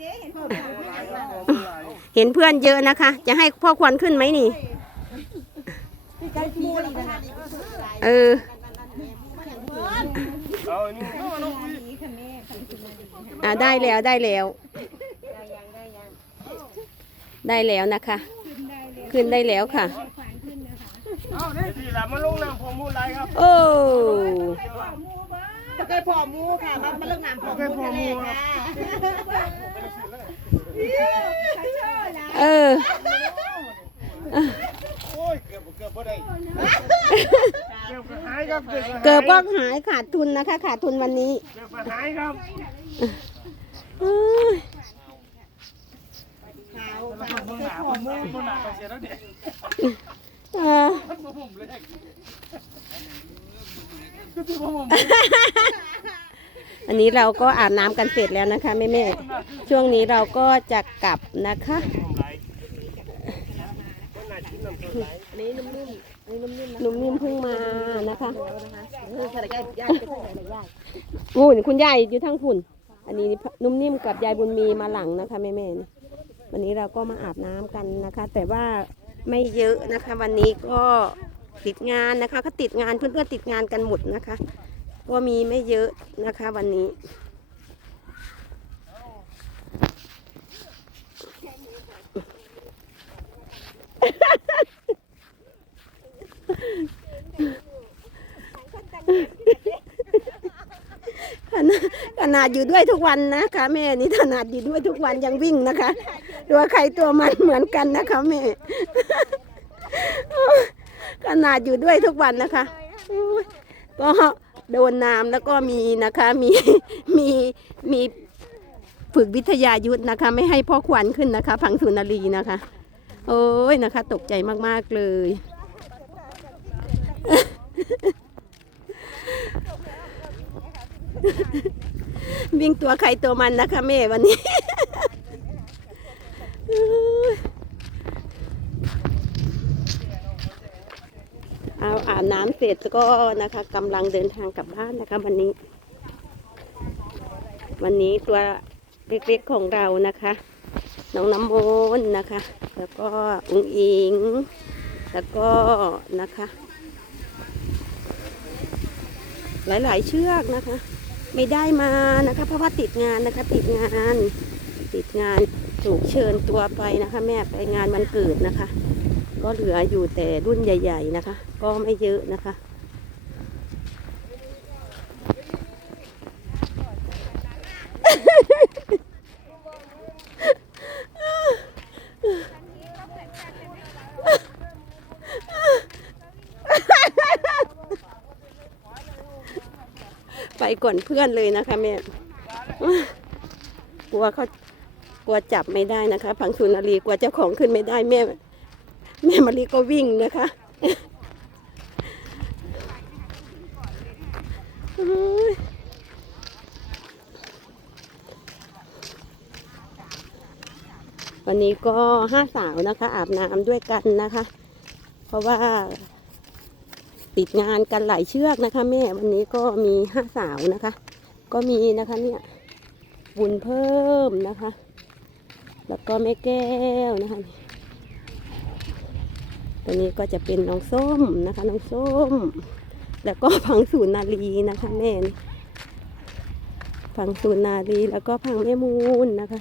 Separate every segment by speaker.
Speaker 1: เด้เห็นพ่อหมูไม่อยากลา
Speaker 2: เห็นเพื่อนเยอะนะคะ จะให้พ่อควรขึ้นไหมนี่
Speaker 1: ใจพีก็ดีนะ
Speaker 2: เออ
Speaker 3: เอาอันนี้เอาลงไป
Speaker 1: นี่ค่ะแม่ค่ะคุณแม่
Speaker 2: อ่าได้แล้วได้แล้ว ได้แล้วนะคะ ขึ้นได้แล้วค่ะ
Speaker 3: เอาเนี่ยทีหลังมาลงน้ำผมมูลไรครับ
Speaker 2: โอ้
Speaker 1: เคยพอมูค่ะมามาเลิกน้ำพอมูทะเลค่ะ
Speaker 2: เออ
Speaker 3: เกือบก็หาย
Speaker 2: ขาดทุนนะคะ ขาดทุนวันนี้
Speaker 3: เกือบหายครับ
Speaker 2: เอ้ย
Speaker 3: มึงหนางหายก
Speaker 2: เอ อันนี้เราก็อาบน้ำกันเสร็จแล้วนะคะแม่แม่ช่วงนี้เราก็จะกลับนะคะ
Speaker 1: นี่นุ่มๆนุ่มนิ่
Speaker 2: มเพิ่งมานะคะ
Speaker 1: เออใส่ย
Speaker 2: คุณยายอยู่ทั้งฝุ่น อันนี้นุ่มนิ่มกับยายบุญมีมาหลังนะคะแม่แม่วันนี้เราก็มาอาบน้ำกันนะคะ แต่ว่าไม่เยอะนะคะ วันนี้ก็ ติดงานนะคะก็ติดงานเพื่อนๆติดงานกันหมดนะคะก็มีไม่เยอะนะคะวันนี้ขนาดขนาดอยู่ด้วยทุกวันนะคะแม่นี่ขนาดอยู่ด้วยทุกวันยังวิ่งนะคะตัวใครตัวมันเหมือนกันนะคะแม่ นาดอยู่ด้วยทุกวันนะคะก็โดนน้ำแล้วก็มีนะคะมีมีมีฝึกวิทยายุทธนะคะ ไม่ให้พ่อขวัญขึ้นนะคะ พังสุนารีนะคะ โอ้ยนะคะ ตกใจมากๆเลยวิ่งตัวใครตัวมันนะคะแม่วันนี้ เอาอาบน้ำเสร็จก็นะคะกำลังเดินทางกลับบ้านนะคะ วันนี้ วันนี้ตัวเล็กๆของเรานะคะ น้องน้ำมนต์นะคะ แล้วก็อุงอิง แล้วก็นะคะ หลายๆเชือกนะคะ ไม่ได้มานะคะ เพราะว่าติดงานนะคะ ติดงาน ติดงานถูกเชิญตัวไปนะคะ แม่ไปงานวันเกิดนะคะ ก็เหลืออยู่แต่รุ่นใหญ่ ๆ นะคะ ก็ไม่เยอะนะคะ ไปก่อนเพื่อนเลยนะคะแม่กลัวเขากลัวจับไม่ได้นะคะ พังสุนารีกลัวเจ้าของขึ้นไม่ได้แม่ ม่มารีก็วิ่งนะคะวันนี้ก็ห้าสาวนะคะ อาบน้ำด้วยกันนะคะ เพราะว่าติดงานกันหลายเชือกนะคะ แม่วันนี้ก็มีห้าสาวนะคะ ก็มีนะคะเนี่ยบุญเพิ่มนะคะ แล้วก็แม่แก้วนะคะ ตัวนี้ก็จะเป็นน้องส้มนะคะ น้องส้ม แล้วก็พังสูนารีนะคะแม่นี่พังสูนารีแล้วก็พังแม่มูลนะคะ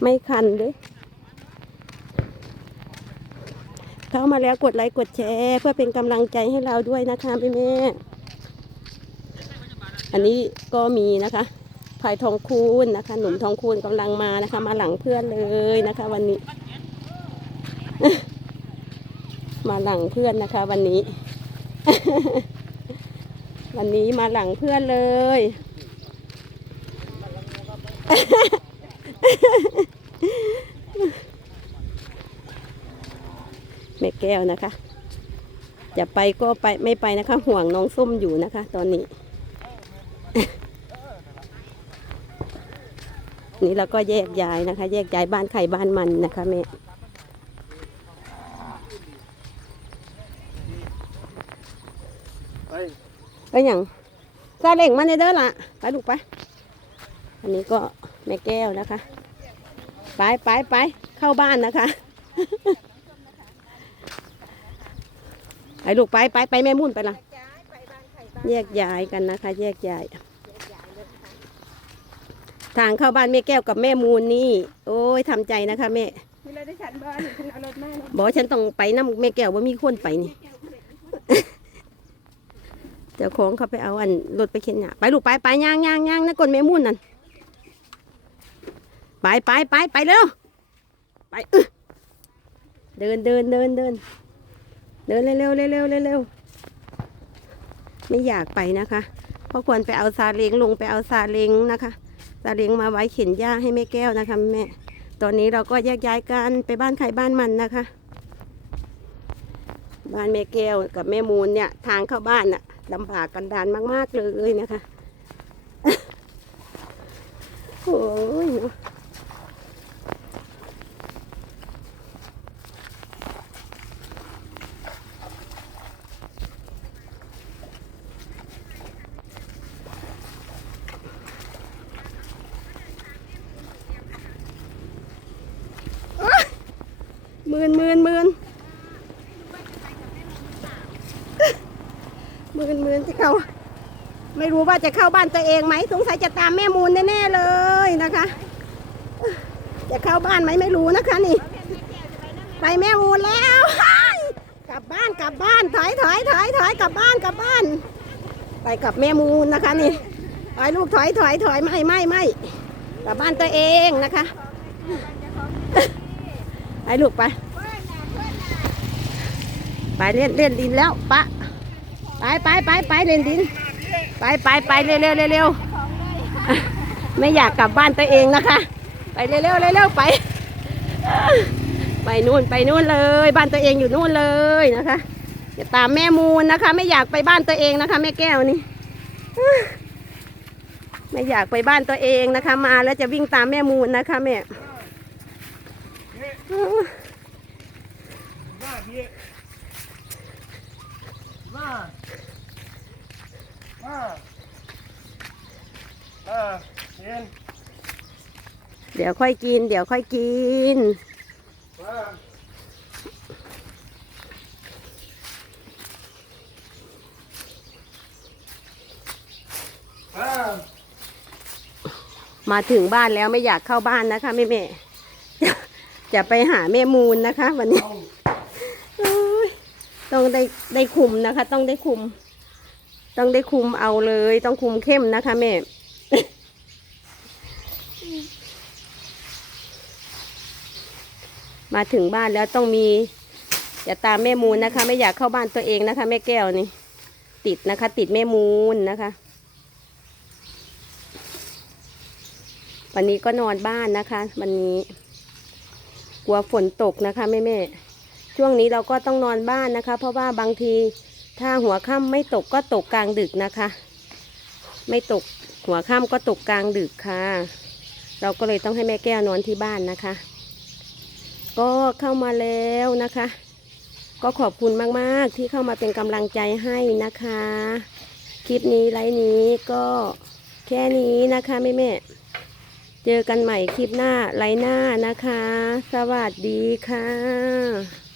Speaker 2: ไม่คันเลยเข้ามาแล้วกดไลค์กดแชร์เพื่อเป็นกำลังใจให้เราด้วยนะคะแม่แม่ อันนี้ก็มีนะคะ พายทองคูณนะคะ หนุ่มทองคูณกำลังมานะคะ มาหลังเพื่อนเลยนะคะ วันนี้ มาหลังเพื่อนนะคะ วันนี้ วันนี้มาหลังเพื่อนเลย แม่แก้วนะคะจะไปก็ไปไม่ไปนะคะ ห่วงน้องส้มอยู่นะคะ ตอนนี้ นี่เราก็แยกย้ายนะคะ แยกย้ายบ้านไข่บ้านมันนะคะแม่
Speaker 3: ไป
Speaker 2: อย่างซาเล่งมาในเด้อละไปลูกไปอันนี้ก็แม่แก้วนะคะ ไปไปไปเข้าบ้านนะคะไปลูกไปไปไปแม่มุ่นไปละแยกย้ายกันนะคะ แยกย้าย ทางเข้าบ้านแม่แก้วกับแม่มูลนี่ โอ้ยทำใจนะคะแม่
Speaker 1: มีอะไรได้ฉันบ้านฉันเอารถมาเนาะ
Speaker 2: บอกว่าฉันต้องไปน้ำแม่แก้วว่ามีคนไปนี่ เจ้าของเขาไปเอาอันรถไปเข็นหยาไปลูกไปไปย่างย่างย่างนะกนแม่มุ่นนั่นไปไปไปไปเร็วไปอึเดินเดินเดินเดินเดินเร็วเร็วเร็วเร็วเร็วเร็วไม่อยากไปนะคะ เพราะควรไปเอาซาเล้งลงไปเอาซาเล้งนะคะ ซาเล้งมาไว้เข็นหญ้าให้แม่แก้วนะคะแม่ ตอนนี้เราก็แยกย้ายกันไปบ้านใครบ้านมันนะคะ บ้านแม่แก้วกับแม่มูลเนี่ยทางเข้าบ้านน่ะลำบากกันดานมากๆเลยนะคะ โอ้ย มื่นหมื่นหมื่นหมื่นหมื่นจะเข้าไม่รู้ว่าจะเข้าบ้านตัวเองไหมสงสัยจะตามแม่มูลแน่ๆเลยนะคะ จะเข้าบ้านไหมไม่รู้นะคะนี่ ไปแม่มูลแล้วกลับบ้านกลับบ้านถอยถอยถอยถอยกลับบ้านกลับบ้าน ไปกับแม่มูลนะคะนี่ไปลูกถอยถอยถอยไม่ไม่ไม่กลับบ้านตัวเองนะคะ ไปลูกไป ไปเล่นเล่นดินแล้วปะไปไปไปไปเล่นดิน ไปไปไปเร็วเร็วเร็วไม่อยากกลับบ้านตัวเองนะคะ ไปเร็วเร็วเร็วเร็วไป ไปนู่นไปนู่นเลย บ้านตัวเองอยู่นู่นเลยนะคะจะตามแม่มูลนะคะ ไม่อยากไปบ้านตัวเองนะคะ แม่แก้วนี่ไม่อยากไปบ้านตัวเองนะคะ มาแล้วจะวิ่งตามแม่มูลนะคะแม่
Speaker 3: มาพี่มามา เออเย็น
Speaker 2: เดี๋ยวค่อยกิน เดี๋ยวค่อยกิน
Speaker 3: มา
Speaker 2: ถึงบ้านแล้วไม่อยากเข้าบ้านนะคะแม่แม่จะไปหาแม่มูลนะคะ วันนี้ ต้องได้ได้คุมนะคะ ต้องได้คุม ต้องได้คุมเอาเลย ต้องคุมเข้มนะคะแม่มาถึงบ้านแล้วต้องมี อย่าตามแม่มูลนะคะ ไม่อยากเข้าบ้านตัวเองนะคะ แม่แก้วนี่ ติดนะคะ ติดแม่มูลนะคะ วันนี้ก็นอนบ้านนะคะ วันนี้ กลัวฝนตกนะคะแม่แม่ ช่วงนี้เราก็ต้องนอนบ้านนะคะ เพราะว่าบางทีถ้าหัวค่ำไม่ตกก็ตกกลางดึกนะคะ ไม่ตกหัวค่ำก็ตกกลางดึกค่ะ เราก็เลยต้องให้แม่แก้วนอนที่บ้านนะคะ ก็เข้ามาแล้วนะคะ ก็ขอบคุณมากๆที่เข้ามาเป็นกำลังใจให้นะคะ คลิปนี้ไลฟ์นี้ก็แค่นี้นะคะแม่แม่เจอกันใหม่คลิปหน้าไลฟ์หน้านะคะ สวัสดีค่ะ